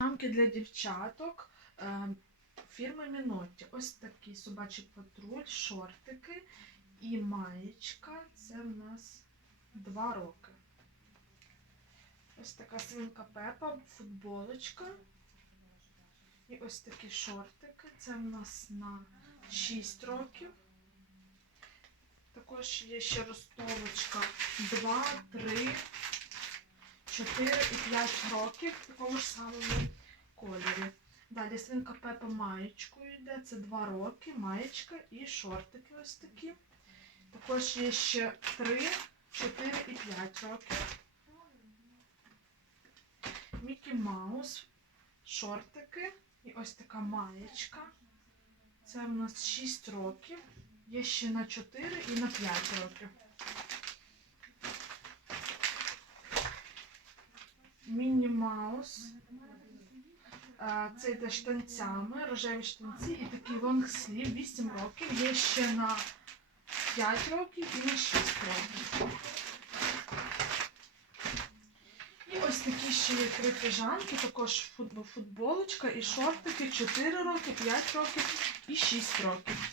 Рамки для дівчаток е, фірми Мінотті. Ось такий собачий патруль, шортики і маєчка. Це в нас 2 роки. Ось така свинка Пепа, футболочка. І ось такі шортики. Це в нас на 6 років. Також є ще ростовочка 2, 3, 4 і 5 років в такому ж самому кольорі. Далі свинка Пепа маєчкою йде. Це 2 роки, маєчка і шортики ось такі. Також є ще 3, 4 і 5 років. Мікі Маус, шортики і ось така маєчка. Це в нас 6 років. Є ще на 4 і на 5 років. Маус. Е, Це йде штанцями, рожеві штанці і такий лонгслів 8 років. Є ще на 5 років і на 6 років. І ось такі ще є три пижамки, також футболочка і шортики 4 роки, 5 років і 6 років.